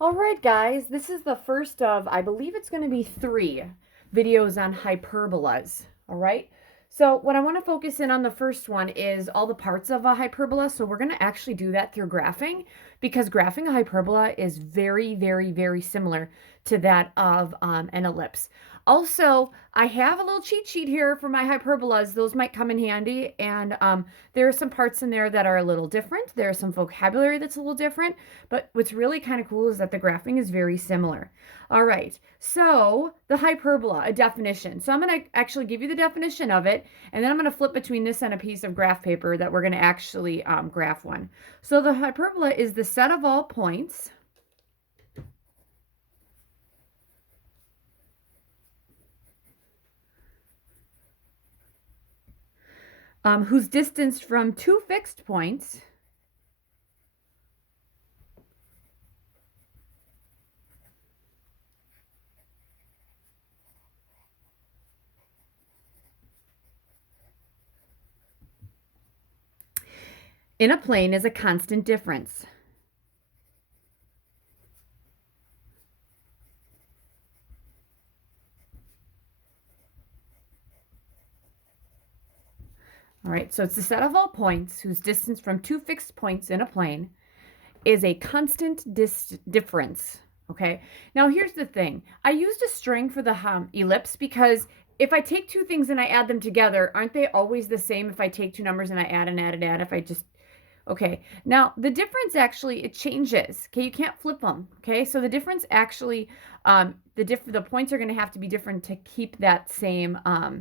All right, guys, this is the first of, I believe it's going to be 3 videos on hyperbolas. All right. So what I want to focus in on the first one is all the parts of a hyperbola. So we're going to actually do that through graphing because graphing a hyperbola is very, very, very similar to that of an ellipse. Also, I have a little cheat sheet here for my hyperbolas. Those might come in handy. And there are some parts in there that are a little different. There's some vocabulary that's a little different. But what's really kind of cool is that the graphing is very similar. All right, so the hyperbola, a definition. So I'm going to actually give you the definition of it, and then I'm going to flip between this and a piece of graph paper that we're going to actually graph one. So the hyperbola is the set of all points whose distance from 2 fixed points in a plane is a constant difference. All right, so it's the set of all points whose distance from 2 fixed points in a plane is a constant difference. Okay, now here's the thing. I used a string for the ellipse because if I take 2 things and I add them together, aren't they always the same if I take 2 numbers and I add and add and add? If I just Okay, now the difference actually, it changes. Okay, you can't flip them. Okay, so the difference actually, the points are going to have to be different to keep that same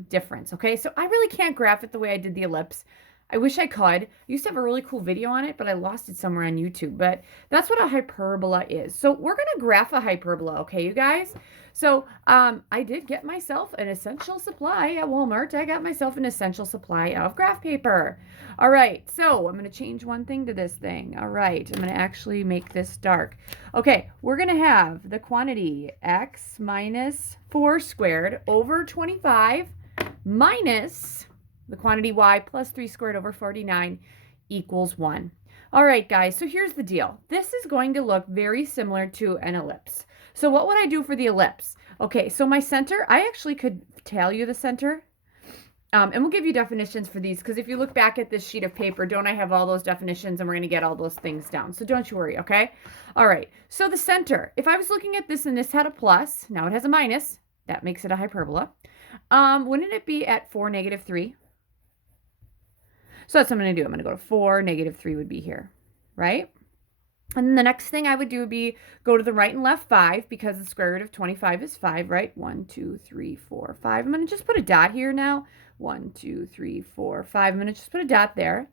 difference. Okay, so I really can't graph it the way I did the ellipse. I wish I could. I used to have a really cool video on it, but I lost it somewhere on YouTube. But that's what a hyperbola is. So we're going to graph a hyperbola, okay, you guys? So I did get myself an essential supply at Walmart. I got myself an essential supply of graph paper. All right, so I'm going to change one thing to this thing. All right, I'm going to actually make this dark. Okay, we're going to have the quantity x minus 4 squared over 25 minus the quantity y plus 3 squared over 49 equals 1. All right, guys, so here's the deal. This is going to look very similar to an ellipse. So what would I do for the ellipse? Okay, so my center, I actually could tell you the center. And we'll give you definitions for these because if you look back at this sheet of paper, don't I have all those definitions and we're going to get all those things down. So don't you worry, okay? All right, so the center. If I was looking at this and this had a plus, now it has a minus. That makes it a hyperbola. Wouldn't it be at 4, negative 3? So that's what I'm going to do. I'm going to go to 4, negative 3 would be here, right? And then the next thing I would do would be go to the right and left 5 because the square root of 25 is 5, right? 1, 2, 3, 4, 5. I'm going to just put a dot here now. 1, 2, 3, 4, 5. I'm going to just put a dot there.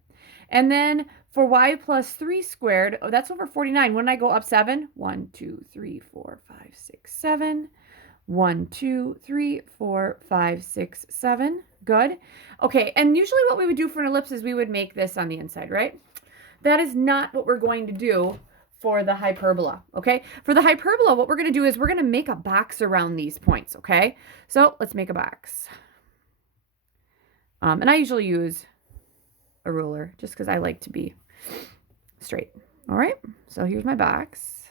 And then for y plus 3 squared, oh, that's over 49. When I go up 7, 1, 2, 3, 4, 5, 6, 7. 1, 2, 3, 4, 5, 6, 7. Good. Okay, and usually what we would do for an ellipse is we would make this on the inside, right? That is not what we're going to do for the hyperbola, okay? For the hyperbola, what we're going to do is we're going to make a box around these points, okay? So let's make a box. And I usually use a ruler just because I like to be straight. All right, so here's my box.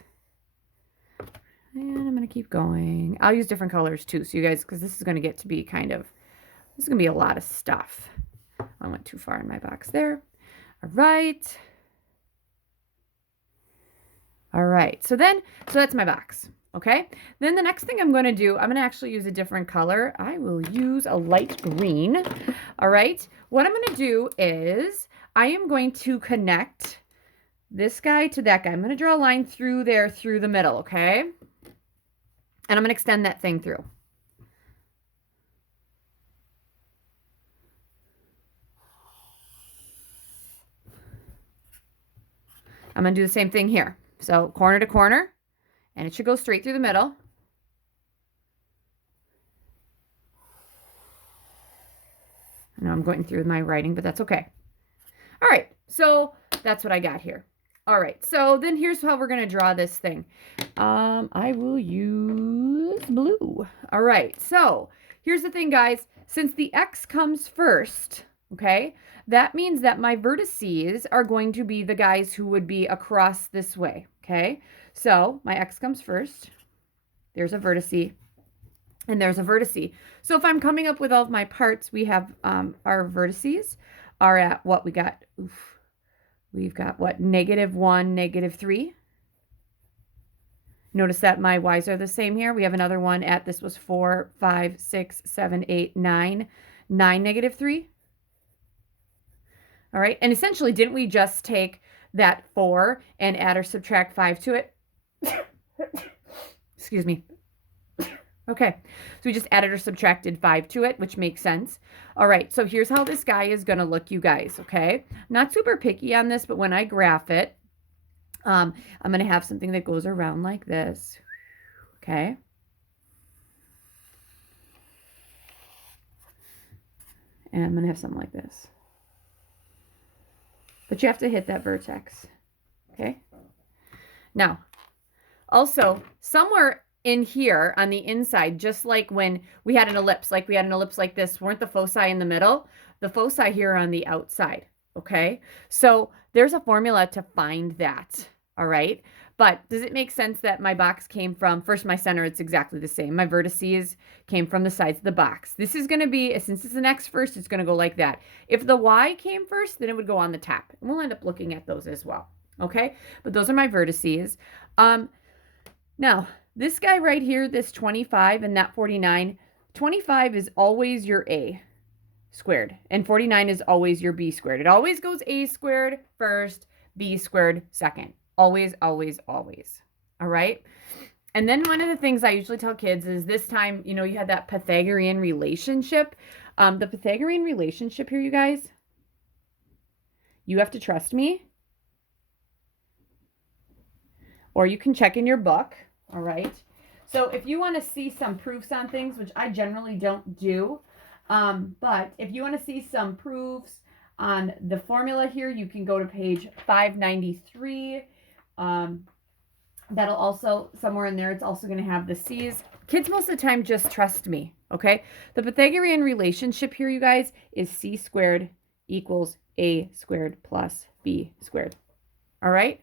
And I'm going to keep going. I'll use different colors too, so you guys, because this is going to get to be kind of, this is going to be a lot of stuff. I went too far in my box there. All right. All right, so that's my box, okay? Then the next thing I'm going to do, I'm going to actually use a different color. I will use a light green, all right? What I'm going to do is I am going to connect this guy to that guy. I'm going to draw a line through there, through the middle, okay? And I'm going to extend that thing through. I'm going to do the same thing here. So corner to corner, and it should go straight through the middle. I know I'm going through my writing, but that's okay. All right, so that's what I got here. All right, so then here's how we're going to draw this thing. I will use blue. All right, so here's the thing, guys. Since the x comes first, okay, that means that my vertices are going to be the guys who would be across this way, okay? So my x comes first. There's a vertice, and there's a vertice. So if I'm coming up with all of my parts, we have our vertices are at what we got. We've got what? -1, -3. Notice that my y's are the same here. We have another one at, this was 4, 5, 6, 7, 8, 9. 9, -3. All right. And essentially, didn't we just take that 4 and add or subtract 5 to it? Excuse me. Okay. So we just added or subtracted 5 to it, which makes sense. All right. So here's how this guy is going to look, you guys. Okay. Not super picky on this, but when I graph it, I'm going to have something that goes around like this. Okay. And I'm going to have something like this. But you have to hit that vertex. Okay. Now, also, somewhere in here on the inside, just like when we had an ellipse, like this, weren't the foci in the middle? The foci here are on the outside. Okay. So there's a formula to find that. All right. But does it make sense that my box came from, first my center, it's exactly the same. My vertices came from the sides of the box. This is going to be, since it's an X first, it's going to go like that. If the Y came first, then it would go on the top. And we'll end up looking at those as well. Okay. But those are my vertices. Now, this guy right here, this 25 and that 49, 25 is always your A squared, and 49 is always your B squared. It always goes A squared first, B squared second. Always, always, always. All right? And then one of the things I usually tell kids is this time, you had that Pythagorean relationship. The Pythagorean relationship here, you guys, you have to trust me. Or you can check in your book. All right. So if you want to see some proofs on things, which I generally don't do, but if you want to see some proofs on the formula here, you can go to page 593. That'll also, somewhere in there, it's also going to have the C's. Kids most of the time just trust me, okay? The Pythagorean relationship here, you guys, is C squared equals A squared plus B squared. All right?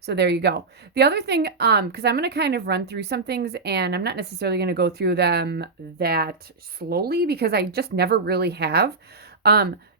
So there you go. The other thing, because I'm going to kind of run through some things, and I'm not necessarily going to go through them that slowly because I just never really have.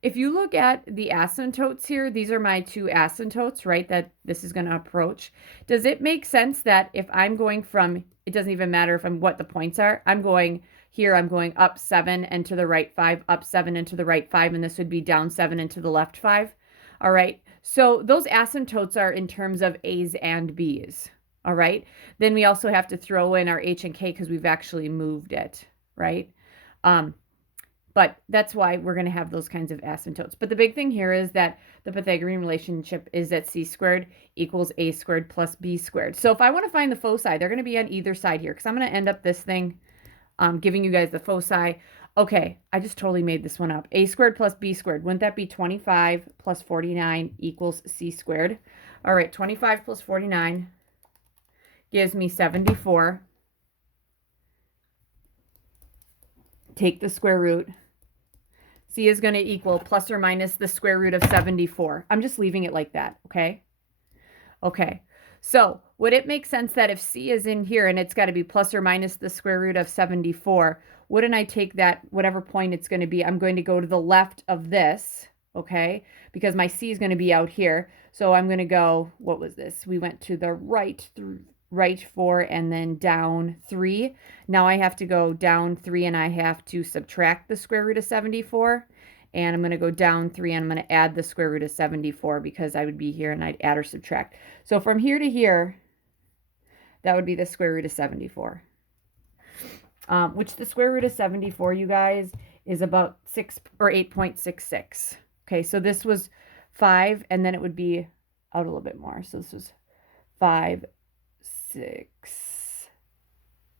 If you look at the asymptotes here, these are my two asymptotes, right, that this is going to approach. Does it make sense that if I'm going from, it doesn't even matter if I'm what the points are, I'm going here, I'm going up 7 and to the right 5, up 7 and to the right 5, and this would be down 7 and to the left 5. All right. So those asymptotes are in terms of A's and B's. All right. Then we also have to throw in our H and K because we've actually moved it. Right. But that's why we're going to have those kinds of asymptotes. But the big thing here is that the Pythagorean relationship is that C squared equals A squared plus B squared. So if I want to find the foci, they're going to be on either side here because I'm going to end up this thing giving you guys the foci. Okay, I just totally made this one up. A squared plus B squared. Wouldn't that be 25 plus 49 equals C squared? All right, 25 plus 49 gives me 74. Take the square root. C is going to equal plus or minus the square root of 74. I'm just leaving it like that, okay? Okay, so would it make sense that if C is in here and it's got to be plus or minus the square root of 74, wouldn't I take that, whatever point it's going to be, I'm going to go to the left of this, okay? Because my C is going to be out here. So I'm going to go, what was this? We went to the right 4 and then down 3. Now I have to go down 3 and I have to subtract the square root of 74. And I'm going to go down 3 and I'm going to add the square root of 74 because I would be here and I'd add or subtract. So from here to here, that would be the square root of 74. Which the square root of 74, you guys, is about 6 or 8.66. Okay, so this was 5, and then it would be out a little bit more. So this was 5, 6,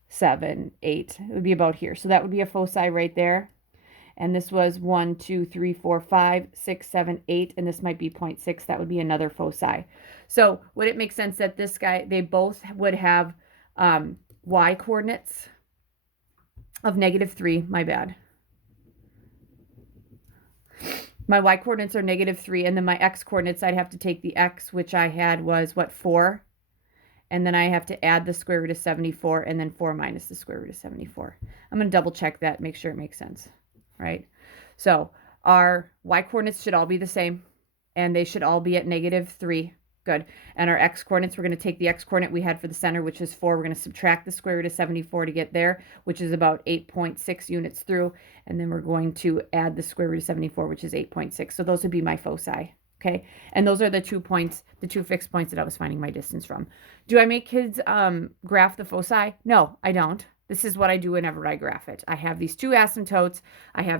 7, 8. It would be about here. So that would be a foci right there. And this was 1, 2, 3, 4, 5, 6, 7, 8, and this might be 0.6. That would be another foci. So would it make sense that this guy, they both would have y coordinates of -3, my bad. My y coordinates are -3, and then my x coordinates, I'd have to take the x, which I had was, what, 4? and then I have to add the square root of 74, and then 4 minus the square root of 74. I'm going to double check that, make sure it makes sense, right? So our y coordinates should all be the same, and they should all be at -3. Good. And our x coordinates, we're going to take the x coordinate we had for the center, which is 4. We're going to subtract the square root of 74 to get there, which is about 8.6 units through. And then we're going to add the square root of 74, which is 8.6. So those would be my foci. Okay. And those are the 2 points, the 2 fixed points that I was finding my distance from. Do I make kids graph the foci? No, I don't. This is what I do whenever I graph it. I have these 2 asymptotes.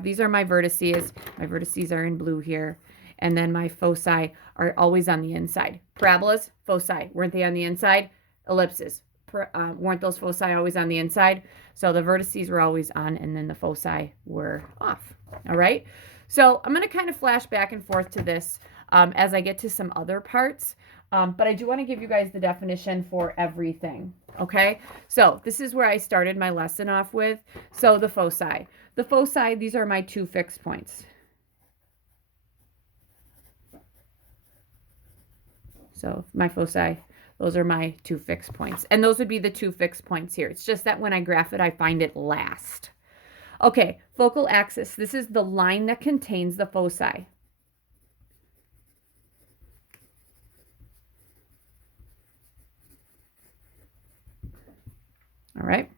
These are my vertices. My vertices are in blue here. And then my foci are always on the inside. Parabolas, foci. Weren't they on the inside? Ellipses. Weren't those foci always on the inside? So the vertices were always on, and then the foci were off. All right? So I'm going to kind of flash back and forth to this as I get to some other parts. But I do want to give you guys the definition for everything. Okay? So this is where I started my lesson off with. So the foci. The foci, these are my 2 fixed points. So my foci, those are my 2 fixed points. And those would be the 2 fixed points here. It's just that when I graph it, I find it last. Okay, focal axis. This is the line that contains the foci. All right.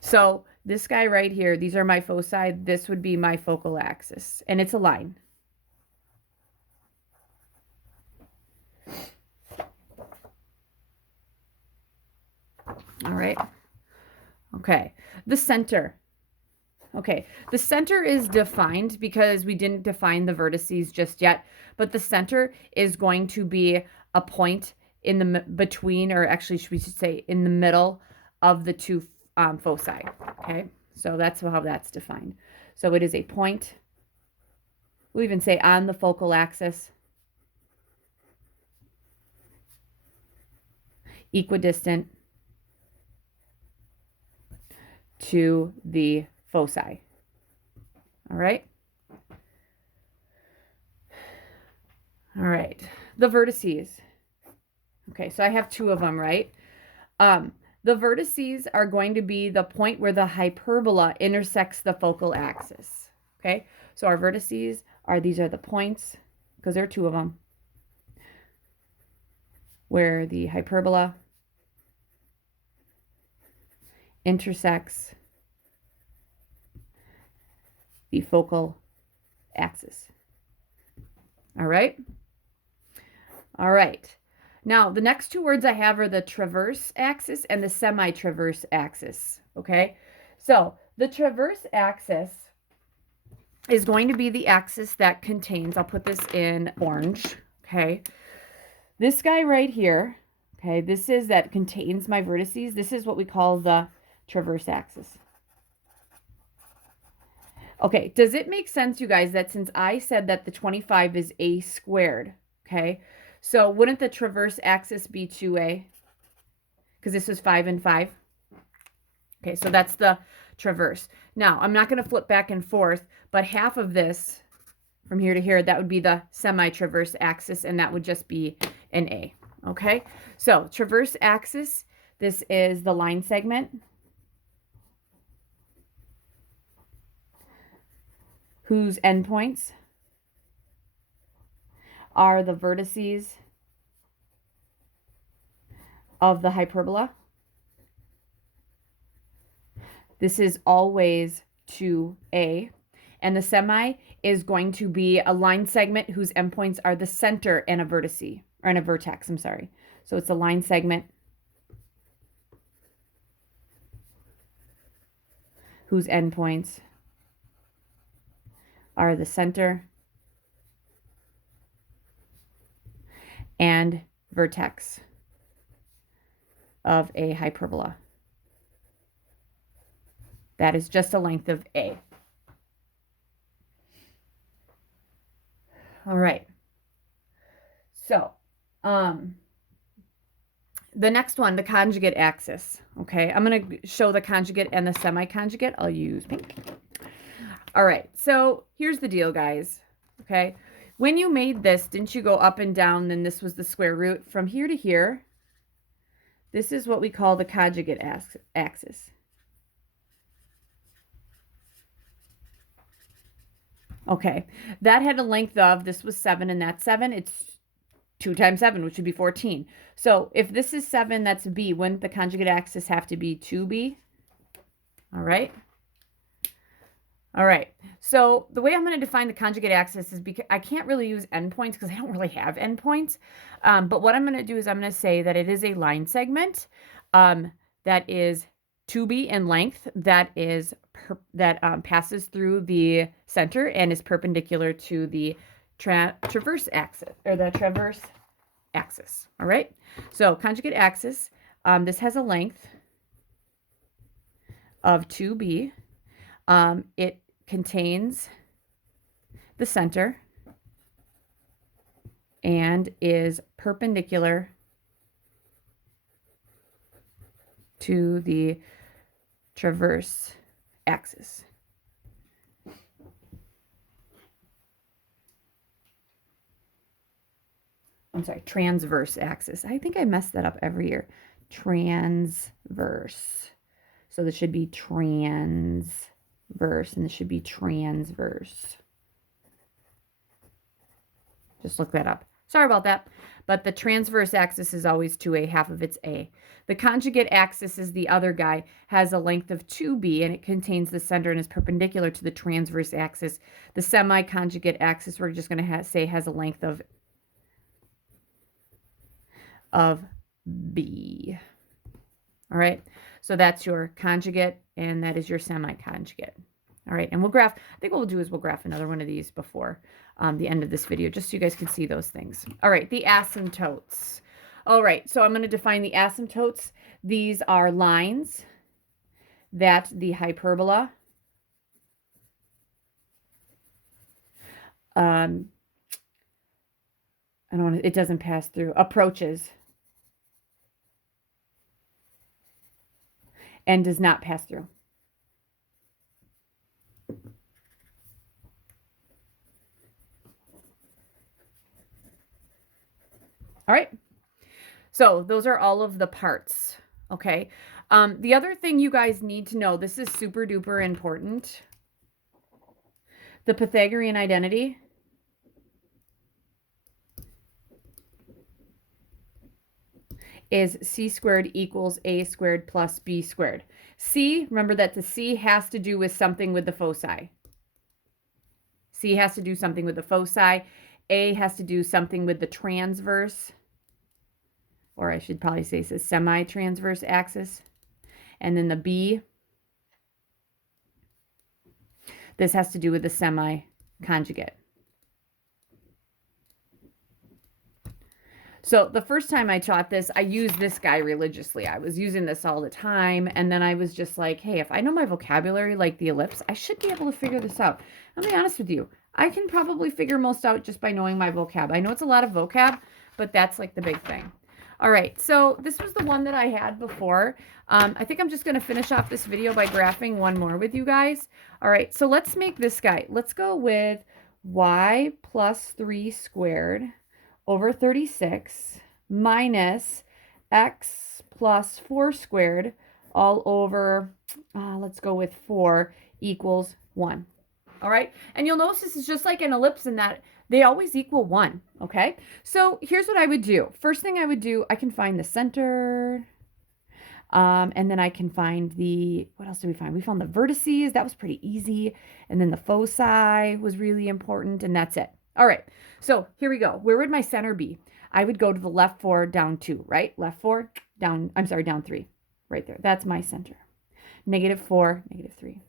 So this guy right here, these are my foci. This would be my focal axis. And it's a line. All right. Okay. The center. Okay. The center is defined because we didn't define the vertices just yet, but the center is going to be a point in the between, or actually we should say in the middle of the 2 foci. Okay. So that's how that's defined. So it is a point. We'll even say on the focal axis, equidistant to the foci. All right. All right. The vertices. Okay, so I have 2 of them, right? The vertices are going to be the point where the hyperbola intersects the focal axis. Okay, so our vertices are, these are the points, because there are 2 of them, where the hyperbola intersects the focal axis. All right. All right. Now, the next 2 words I have are the transverse axis and the semi-transverse axis. Okay. So the transverse axis is going to be the axis that contains, I'll put this in orange. Okay. This guy right here. Okay. This is that contains my vertices. This is what we call the transverse axis. Okay, does it make sense, you guys, that since I said that the 25 is a squared, okay, so wouldn't the transverse axis be 2a? Because this is 5 and 5. Okay, so that's the transverse. Now, I'm not going to flip back and forth, but half of this from here to here, that would be the semi-transverse axis, and that would just be an a. Okay, so transverse axis, this is the line segment whose endpoints are the vertices of the hyperbola. This is always 2a. And the semi is going to be a line segment whose endpoints are the center and a vertice, or and a vertex, I'm sorry. So it's a line segment whose endpoints are the center and vertex of a hyperbola. That is just a length of a. All right. So, the next one, the conjugate axis. Okay, I'm going to show the conjugate and the semi-conjugate. I'll use pink. All right, so here's the deal, guys. Okay, when you made this, didn't you go up and down, then this was the square root from here to here? This is what we call the conjugate axis. Okay, that had a length of, this was 7 and that's 7. It's 2 times 7, which would be 14. So if this is 7, that's B. Wouldn't the conjugate axis have to be 2B? All right. All right. So the way I'm going to define the conjugate axis is because I can't really use endpoints because I don't really have endpoints. But what I'm going to do is I'm going to say that it is a line segment that is 2B in length that passes through the center and is perpendicular to the transverse axis or the transverse axis. All right. So conjugate axis, this has a length of 2B. It contains the center and is perpendicular to the transverse axis. I'm sorry, transverse axis. I think I mess that up every year. Transverse. So this should be transverse, and this should be transverse. Just look that up. Sorry about that. But the transverse axis is always 2A, half of it's A. The conjugate axis is the other guy, has a length of 2B, and it contains the center and is perpendicular to the transverse axis. The semi-conjugate axis, we're just going to say has a length of B. All right, so that's your conjugate, and that is your semi-conjugate. All right, and we'll graph, I think what we'll do is we'll graph another one of these before the end of this video, just so you guys can see those things. All right, the asymptotes. All right, so I'm going to define the asymptotes. These are lines that the hyperbola it doesn't pass through, approaches, and does not pass through. All right. So those are all of the parts. Okay. The other thing you guys need to know, this is super duper important. The Pythagorean identity is c squared equals a squared plus b squared. C, remember that the C has to do with something with the foci. C has to do something with the foci. A has to do something with the transverse, or I should probably say it's a semi-transverse axis. And then the B, this has to do with the semi-conjugate. So the first time I taught this, I used this guy religiously. I was using this all the time. And then I was just like, hey, if I know my vocabulary, like the ellipse, I should be able to figure this out. I'll be honest with you. I can probably figure most out just by knowing my vocab. I know it's a lot of vocab, but that's like the big thing. All right, so this was the one that I had before. I think I'm just going to finish off this video by graphing one more with you guys. All right, so let's make this guy. Let's go with y plus 3 squared over 36 minus x plus 4 squared all over, let's go with 4 equals 1. All right, and you'll notice this is just like an ellipse in that they always equal 1, okay? So here's what I would do. First thing I would do, I can find the center, and then I can find the, what else did we find? We found the vertices. That was pretty easy. And then the foci was really important, and that's it. All right, so here we go. Where would my center be? I would go to the left 4, down 2, right? Left 4, down, I'm sorry, down 3, right there. That's my center. -4, -3.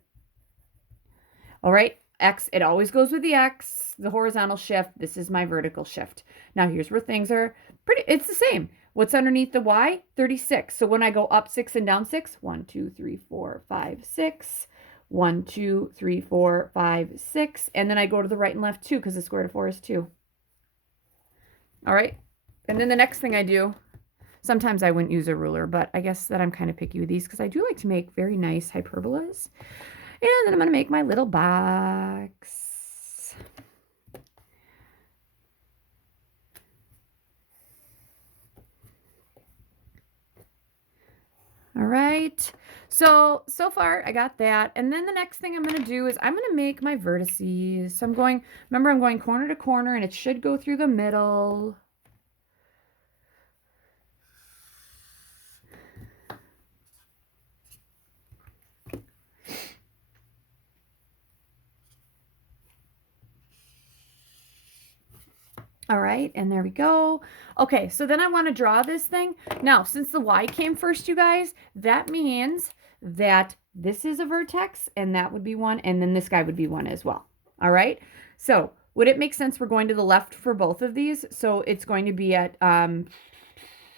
All right, x, it always goes with the x, the horizontal shift. This is my vertical shift. Now here's where things are pretty, it's the same. What's underneath the y? 36. So when I go up 6 and down 6, 1, 2, 3, 4, 5, 6. 1, 2, 3, 4, 5, 6. And then I go to the right and left 2 because the square root of 4 is 2. All right. And then the next thing I do, sometimes I wouldn't use a ruler, but I guess that I'm kind of picky with these because I do like to make very nice hyperbolas. And then I'm going to make my little box. All right. So far I got that. And then the next thing I'm going to do is I'm going to make my vertices. So remember I'm going corner to corner and it should go through the middle. All right, and there we go. Okay, so then I want to draw this thing. Now, since the Y came first, you guys, that means that this is a vertex, and that would be one, and then this guy would be one as well. All right, so would it make sense we're going to the left for both of these? So it's going to be at, our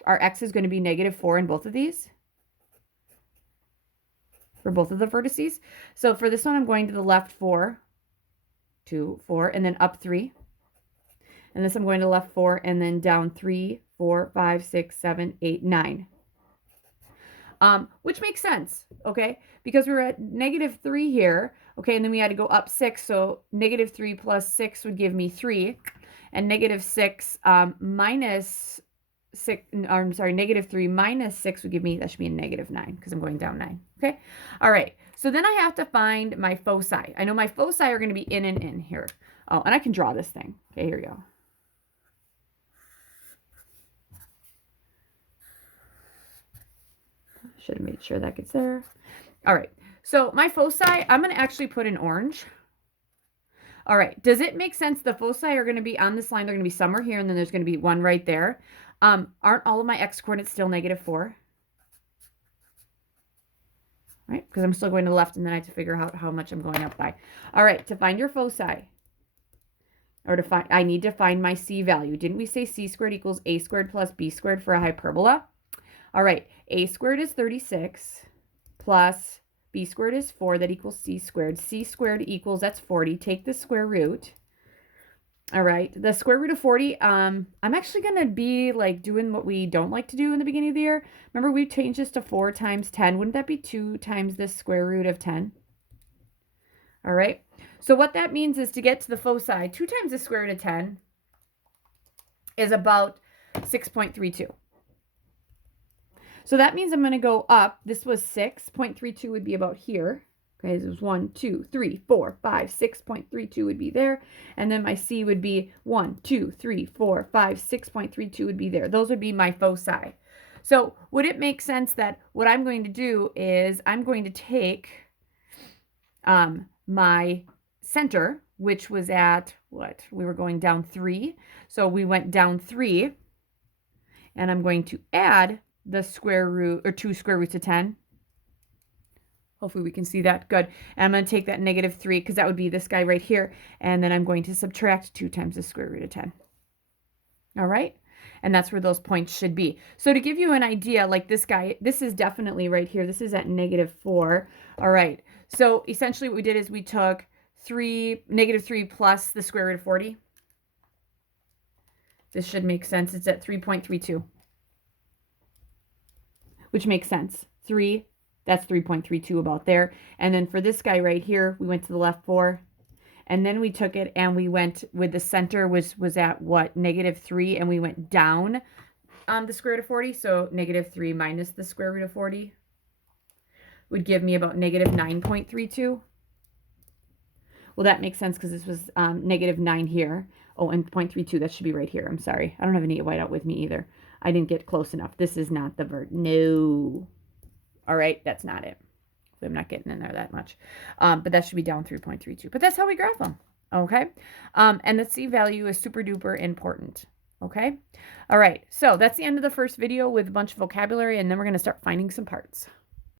X is going to be -4 in both of these, for both of the vertices. So for this one, I'm going to the left 4, 2, 4, and then up 3. And this I'm going to left 4 and then down 3, 4, 5, 6, 7, 8, 9. Which makes sense, okay? Because we're at -3 here, okay? And then we had to go up 6, so -3 plus 6 would give me 3. And -6 minus 6, I'm sorry, -3 minus 6 would give me, that should be a -9 because I'm going down 9, okay? All right, so then I have to find my foci. I know my foci are going to be in and in here. Oh, and I can draw this thing. Okay, here we go. Should have made sure that gets there. All right, so my foci, I'm going to actually put in orange. All right, does it make sense? The foci are going to be on this line. They're going to be somewhere here, and then there's going to be one right there. Aren't all of my X coordinates still -4? Right, because I'm still going to the left, and then I have to figure out how much I'm going up by. All right, to find your foci, or to find, I need to find my C value. Didn't we say C squared equals A squared plus B squared for a hyperbola? All right, A squared is 36 plus B squared is 4. That equals C squared. C squared equals, that's 40. Take the square root. All right, the square root of 40, I'm actually going to be like doing what we don't like to do in the beginning of the year. Remember, we changed this to 4 times 10. Wouldn't that be 2 times the square root of 10? All right, so what that means is to get to the foci, 2 times the square root of 10 is about 6.32. So that means I'm going to go up. This was 6.32 would be about here. Okay, this was 1, 2, 3, 4, 5, 6.32 would be there. And then my C would be 1, 2, 3, 4, 5, 6.32 would be there. Those would be my foci. So would it make sense that what I'm going to do is I'm going to take my center, which was at what? We were going down 3. So we went down 3. And I'm going to add the square root, or 2 square roots of 10. Hopefully we can see that. Good. And I'm going to take that -3 because that would be this guy right here. And then I'm going to subtract 2 times the square root of 10. All right. And that's where those points should be. So to give you an idea, like this guy, this is definitely right here. This is at -4. All right. So essentially what we did is we took -3 plus the square root of 40. This should make sense. It's at 3.32. Which makes sense. 3, that's 3.32 about there. And then for this guy right here, we went to the left 4. And then we took it and we went with the center was at what? -3, and we went down the square root of 40. So -3 minus the square root of 40 would give me about -9.32. Well, that makes sense because this was -9 here. Oh, and 0.32, that should be right here. I'm sorry. I don't have any whiteout with me either. I didn't get close enough. This is not the vert. No. All right, that's not it. I'm not getting in there that much. But that should be down 3.32. But that's how we graph them. Okay? And the C value is super duper important. Okay? All right, so that's the end of the first video with a bunch of vocabulary, and then we're going to start finding some parts.